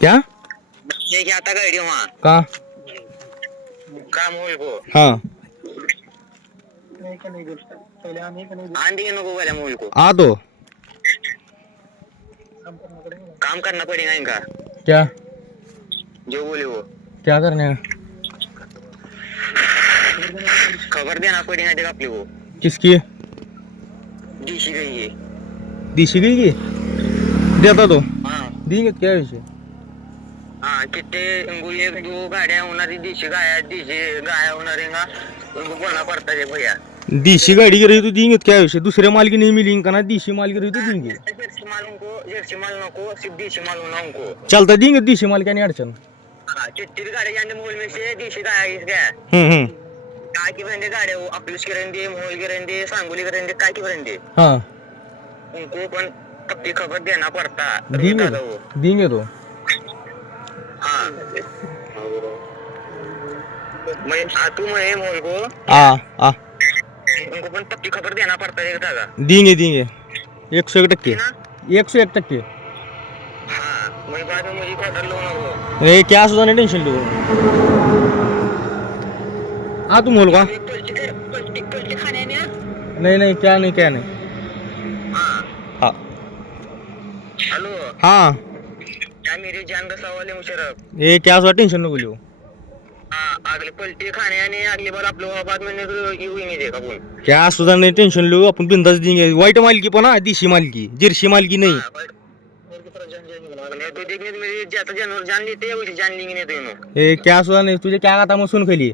क्या? ये क्या आता गाड़ी वहाँ कहाँ काम होईल को? हाँ। आ तो काम करना पड़ेगा इनका। क्या? जो बोले वो। क्या करने का खबर देना पड़ेगा देगा अपने को किसकी दिशी गई है दिशी गई की देता तो? हाँ. देंगे क्या विषय हाँ कितने उनको एक दो गाड़ियाँ होणार दिशी गाया दिशी गाया होणार है ना उनको बोलना पड़ता है भैया. देशी गाड़ी की रही तो देंगे क्या विषय दूसरे माल की नहीं मिलेंगे का ना देशी माल की रही तो देंगे जर्सी माल उनको जर्सी माल नको सिर्फ माल होना उनको चलता देंगे देशी माल क्या नहीं अड़चन हाँ कितनी गाड़ी जाने मोल में से देशी गाया इस गया हम्म हम्म. काय की गाड्या हो मोल रहते सांगोली काय की हाँ. उनको पण पक्की खबर देना पड़ता। देंगे तो। देंगे तो। हाँ। मैं आतू मैं मोल को। आ आ। उनको पण पक्की खबर देना पड़ता है दादा। देंगे देंगे। एक सौ एक टक्के। एक सौ एक टक्के। हाँ मैं बाद में मुझे ऑर्डर लो ना वो। अरे क्या सुधा नहीं टेंशन लो हाँ तुम बोल का? नहीं नहीं क्या नहीं क्या नहीं। हाँ. मेरी जान का सवाल है मुशरफ ये क्या सुधा टेंशन नको हाँ अगले पलटी खाने आणि अगली बार आपलं बाद में नहीं देखा कोण क्या सुधा नहीं टेंशन लो अपन बिंदास देंगे. व्हाइट माल की पण हा देशी माल की जर्सी माल की नहीं but- मैं तो देखने तो मेरी जाता जानवर जान लेते हैं वैसे जान लेंगे नहीं तो इन्हों ये क्या सुधा नहीं तुझे क्या कहा था मैं सुन खली.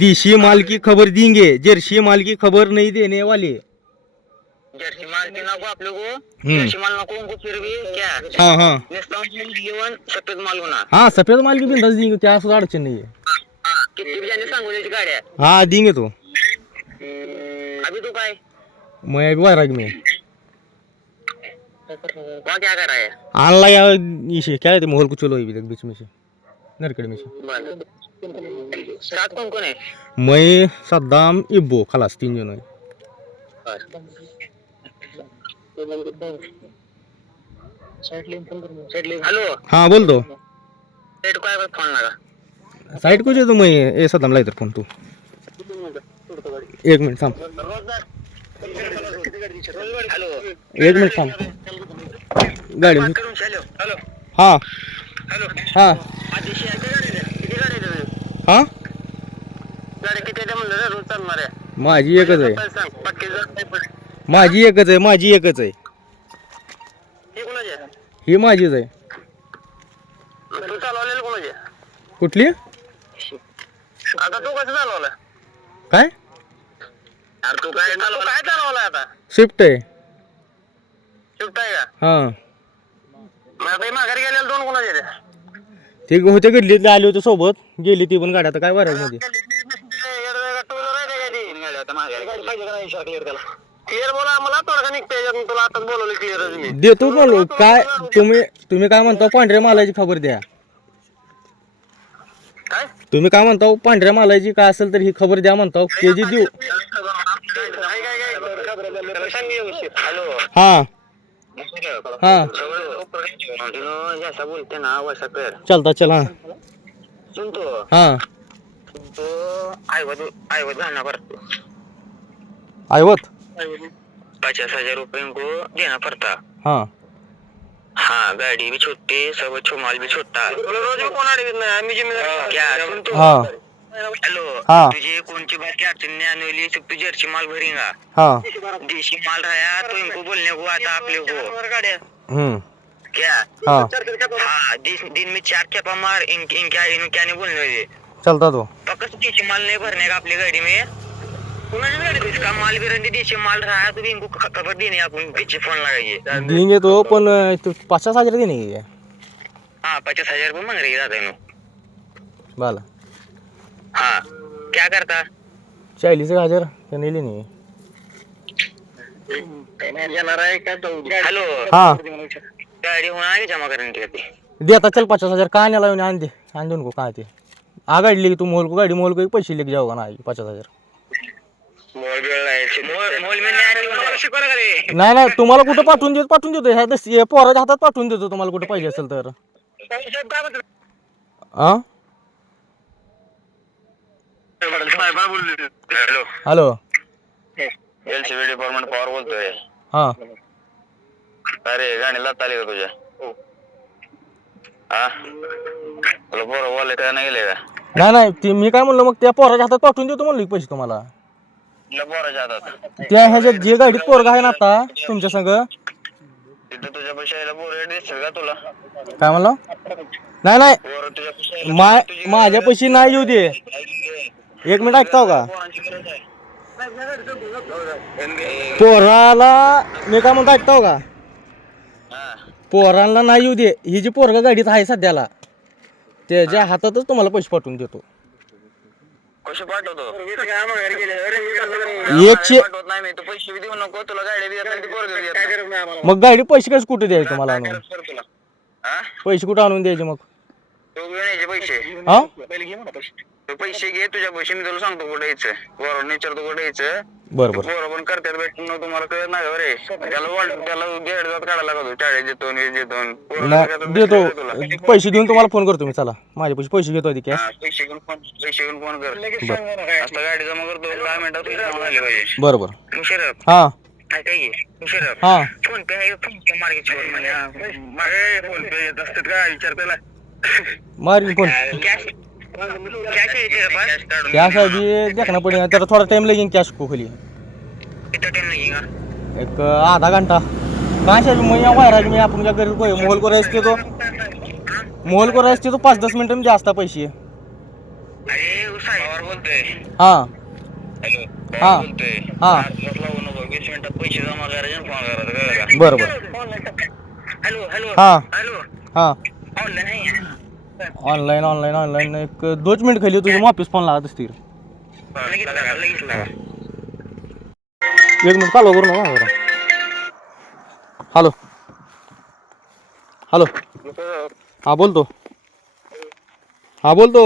देशी माल की खबर देंगे जर्सी माल की खबर नहीं देने वाले जर्सी माल के ना को आप लोगों को हम्म। जर्सी माल ना को उनको फिर भी क्या हाँ हाँ जीवन सफेद माल होना हाँ सफेद माल की बिंदास देंगे क्या सुधा अड़चन नहीं है कितनी भी जाने हाँ देंगे तो. अभी तो काय? मैं अभी वायराग में. वहाँ क्या कर रहा है? आणला या इशे क्या है मोहल को चलो अभी तक बीच में से नरकड़ में से मैं सद्दाम इब्बो खलास तीन आहे. हॅलो. हाँ बोल दो फोन लागा? साइड को तो? मैं ए सद्दाम ला इधर फोन तू. एक मिनिट हॅलो एक मिनिट थांब. गाडी. हाँ. हॅलो हाँ? हाँ? माझी एकच आहे. माझी एकच आहे माझी एकच आहे हे कोणाची आहे ही माझीच आहे तू चालवलेलं कोणाची आहे? कुठली आता तू कसं चालवलं काय अरे तू काय काय चालवलं आता स्विफ्ट आहे शिफ्ट आहे का हां मग आता हे माघारी गेलेलं दोन कोणाचे आहेत? ते होते गल्लीतले आले होते सोबत गेली ती पण गाडी आता काय वारागमध्ये क्लिअर बोला निघते तुला आताच बोलवलं क्लिअर मी देतो बोलो काय तुम्ही तुम्ही काय म्हणता पांढऱ्या मालाची खबर द्या काय तुम्ही काय म्हणता पांढऱ्या मालाची काय असेल तर ही खबर द्या म्हणता के जी देऊ हॅलो हा हा जैसा बोलते ना वैसा कर चलता चल हा सुन तो हा तो ऐवत ऐवत जाना पड़ता ऐवत पचास हज़ार रुपये इनको देना पड़ता। हा। हाँ गाड़ी भी छोटी सब अच्छो माल भी छोटा। रोज में जिम्मेदार क्या सुन तो? हा। हेलो हाँ. तुझे कौन सी बात की अड़चन नहीं आने वाली सब तू जर्सी माल भरेगा। हा। देशी माल रहा तो इनको बोलने को आता आप लोग को हम्म। क्या? हा। हाँ दिन दिन में चार खेपा मार इन इन क्या इन क्या नहीं बोलने वाले चलता तो। पक्का देशी माल नहीं भरने का अपनी गाड़ी में? कुणाची माल देशी माल रहा है तो भी इनको ख- खबर पीछे फोन लगाइए देंगे तो पण तो पचास हजार देने की है हाँ पचास हजार रुपये मांग रही दादा इन्हों बाला हाँ क्या करता एक हजार का नहीं लेनी है हेलो हाँ गाड़ी जमा करने के लिए दे आता चल पचास हजार कहाँ नहीं लाओ आन दे आन दे उनको कहाँ थे आ गाड़ी लेके तू मोल को गाड़ी मोल को एक पैसे लेके जाओगा ना पचास हजार नाही नाही का तुम्हाला कुठं पाठवून देतो पाठवून देतो ह्या हे पोराच्या हातात पाठवून देतो तुम्हाला कुठं पाहिजे असेल तर. साहेब काय म्हणतो हा hello. Hello. LCB department Pawar बोलतोय. हा. अरे गाणी लात आली का तुझ्या? हा. तुला पोरं बोलले काय नाही गेले का? नाही नाही ते मी काय म्हणलं मग त्या पोराच्या हातात पाठवून देतो म्हणलं की पैसे तुम्हाला. हातात त्या ह्याच्यात जे गाडीत पोरगा आहे ना आता तुमच्या संग? तिथं तुझ्या पैशाला पोरं दिसतील का तुला? काय म्हणलं? नाही नाही. तुझ्या मा माझ्या पैसे नाही येऊ दे. एक मिनिट ऐकताव का? पोराला मी काय म्हणतो ऐकताव का? पोरांना नाही येऊ दे. ही जी पोरगा गाडीत आहे सध्याला त्याच्या हातातच तुम्हाला पैसे पाठवून देतो. कसे पाठवतो एकशे पाठवत नाही मी तू पैसे बी देऊ नको तुला गाडी देत नाही ती पोरगं बी देत नाही. मग गाडी पैसे कसे कुठे द्यायचे तुम्हाला काय आणून? तुला? हा पैसे कुठं आणून द्यायचे मग? तू घेऊन यायचे पैसे. हा? तू पैसे घे तुझ्या पैसे मी तुला सांगतो कुठे यायचं. पोरावर विचारतो कुठे यायचं. बरं बरं. पोरं पण करतात भेटून तुम्हाला कळत नाही का रे. त्याला वाट त्याला गेट जात काढायला लागतो चाळीस देतो हे देतो पोरं नाही करतात, देतो. तुला. पैसे देऊन तुम्हाला फोन करतो मी चला. माझे पैसे पैसे घेतो आधी कॅश हा, पैसे घेऊन फोन पैसे घेऊन फोन कर. असं गाडी जमा करतो दहा मिनिटात तुझी जमा झाली पाहिजे. बरं बरं. मुशरफ हा. काय काय घे मुशरफ हा. फोन पे आहे फोन पे मार्केट म्हणजे फोन पे येत असतात का? विचार त्याला मारी फोन. कॅश कॅश आहे इथे का कॅश काढून कॅश आधी देखना पडेल त्याला थोडा टाइम लागेल कॅश को खाली टाइम एक आधा घंटा. काय साहेब मग या वायरा मी आपण काय करेल कोय मोहल को राईस तो. मोहल को राईस तो पाच दस मिनिटं में जास्त पैसे. अरे हा. हॅलो हा. बोलतोय हा. आज लावू नको वीस मिनिटात पैसे जमा करायचे आणि फोन करायचा कळलं का बरं बरं हॅलो हॅलो हा. हॅलो हा. ऑनलाईन आहे. ऑनलाईन ऑनलाईन ऑनलाईन एक दोन मिनिट खाली तुझ्या ऑफिस फोन लागत असतील. एक मिनिट चालू करू नका जरा. हॅलो हॅलो हा बोलतो. हा बोलतो.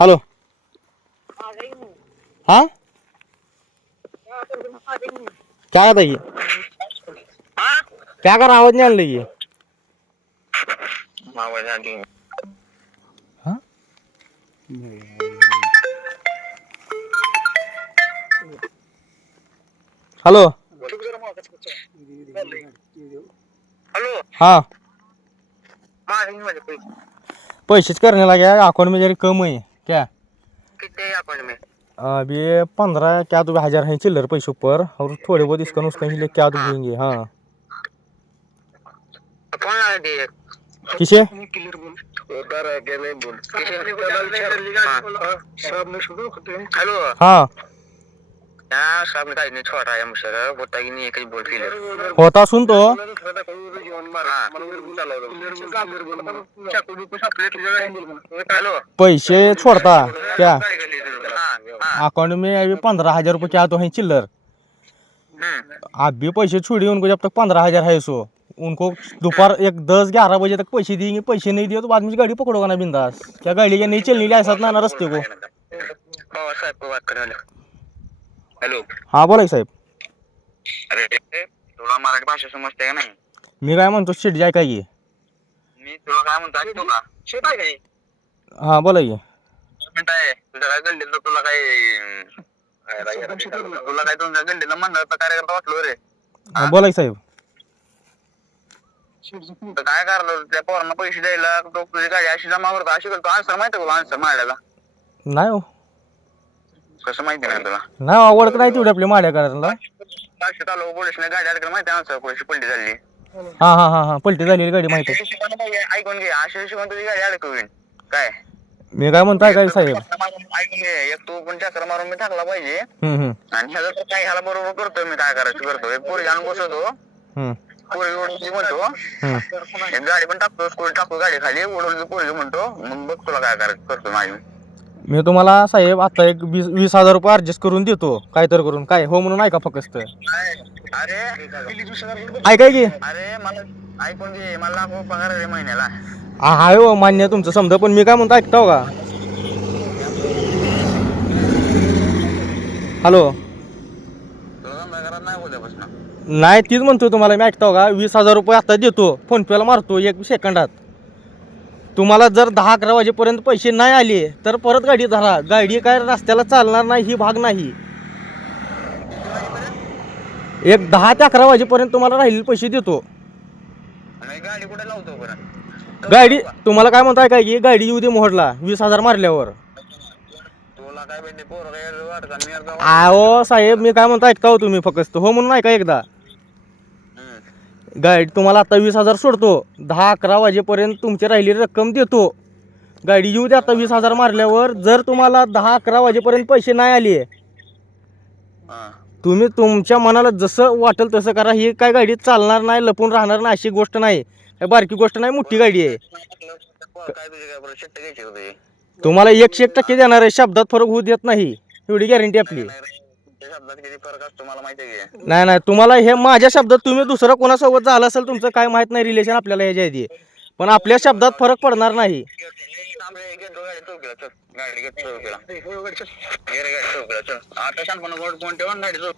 हॅलो हा? क्या आता ये करा आवाज नाही आणलं नहीं हॅलो हॅलो हाँ माझे माझे पैसे. पैसेच लगे अकाउंट में जरा कम है क्या? किती आहे में अभी पंद्रह क्या तो हजार है चिल्लर पैसे ऊपर. और थोड़े बहुत इसका नुस्खा इसलिए क्या तो देंगे हाँ. फोन लगा दे किसे हेलो हाँ यहाँ सामने का इतने छोटा है मुझे बोलता कि नहीं एक ही बोल फिलर होता सुन तो हेलो पैसे छोड़ता क्या हाँ अकाउंट में अभी पंद्रह हजार रुपये क्या तो है चिल्लर हम्म आप भी पैसे छोड़िए उनको जब तक पंद्रह हजार है सो उनको दोपहर एक दस ग्यारह बजे तक पैसे देंगे पैसे नहीं दिए तो बाद में गाड़ी पकड़ोगा ना बिंदास? क्या गाड़ी क्या नहीं चलनी लाइसेंस ना ना रस्ते को पवार साहेब को बात करने हॅलो. हाँ बोला की साहेब. अरे तुला मराठी भाषा समजते का नाही? मी काय म्हणतो शेट जाय काय मी तुला काय म्हणतो का? शेत आहे काय? हा बोला की. मिनिट आहे. तुझ्या काय गल्लीतलं तुला काय अं, तुला काय तुमच्या गल्लीला मंडळाचा कार्यकर्ता वाटलो रे? हा, बोला की साहेब. तर काय करलं त्या पोरांना पैसे द्यायला तो तुझी गाडी अशी जमा करतो अशी करतो. आन्सर माहिती तुला? आन्सर मारायला नाही हो. कसं माहिती नाही तुला? नाही आवडत नाही तेवढी आपली माड्या करायला. साक्षी तालुका पोलिसने गाडी अडकली माहिती आन्सर पैसे पलटी झाली. हा हा हा हा. पलटी झालेली गाडी माहिती आहे. ऐकून घे. अशा हिशोबाने तुझी गाडी अडकवीन काय? मी काय म्हणताय काय साहेब? ऐकून घे. एक तू पण चक्र मारून मी टाकला पाहिजे. हम्म हम्म. आणि ह्याला तर काय ह्याला बरोबर करतोय मी. काय करायचं करतो एक पोरी आणून बसवतो. हम्म. पोरगी ओढली म्हणतो हम्म गाडी पण टाकतो स्कूल टाकतो गाडी खाली ओढवली पोरगी म्हणतो मग बघ तुला काय करायचं करतो माझी. मी तुम्हाला साहेब आता एक वीस वीस हजार रुपये ऍडजस्ट करून देतो काय तर करून काय हो म्हणून ऐका फक्त. अरे ऐकाय की? अरे मला ऐकून घे मला लाखो पगार आहे रे महिन्याला. हा हाय हो मान्य आहे तुमचं समजा पण मी काय म्हणतो ऐकताव का? हॅलो तुला धंदा करत नाही उद्यापासून नाही तीच म्हणतो तुम्हाला मी ऐकतो का? वीस हजार रुपये आता देतो फोनपेला मारतो एक सेकंदात तुम्हाला जर दहा अकरा वाजेपर्यंत पैसे नाही आले तर परत गाडी धरा. गाडी काय रस्त्याला चालणार नाही ही भाग नाही. एक दहा ते अकरा वाजेपर्यंत तुम्हाला राहिलेले पैसे देतो. गाडी कुठे लावतो बरं गाडी तुम्हाला काय म्हणताय काय की गाडी येऊ दे मोहडला वीस हजार मारल्यावर. आहो साहेब मी काय म्हणतो ऐका हो तुम्ही फक्त. हो म्हणून ऐका एकदा. गाडी तुम्हाला आता वीस हजार सोडतो. दहा अकरा वाजेपर्यंत तुमची राहिलेली रक्कम देतो. गाडी येऊ दे आता वीस हजार मारल्यावर. जर तुम्हाला दहा अकरा वाजेपर्यंत पैसे नाही आले तुम्ही तुमच्या मनाला जसं वाटेल तसं करा. ही काय गाडी चालणार नाही लपून राहणार नाही अशी गोष्ट नाही. बारकी गोष्ट नाही मोठी गाडी आहे. तुम्हाला एकशे एक टक्के देणार आहे. शब्दात फरक होऊ देत नाही. एवढी गॅरंटी आपली. नाही रे, तुमच्या शब्दात किती फरक असतो मला माहिती आहे की. नाही नाही तुम्हाला हे माझ्या शब्दात तुम्ही दुसरं कोणासोबत झालं असेल तुमचं काय माहीत नाही रिलेशन आपल्याला ह्याच्या आधी पण आपल्या शब्दात फरक पडणार नाही. गाडी घेतो चौकीला. गाडी कोण- गाडी चौक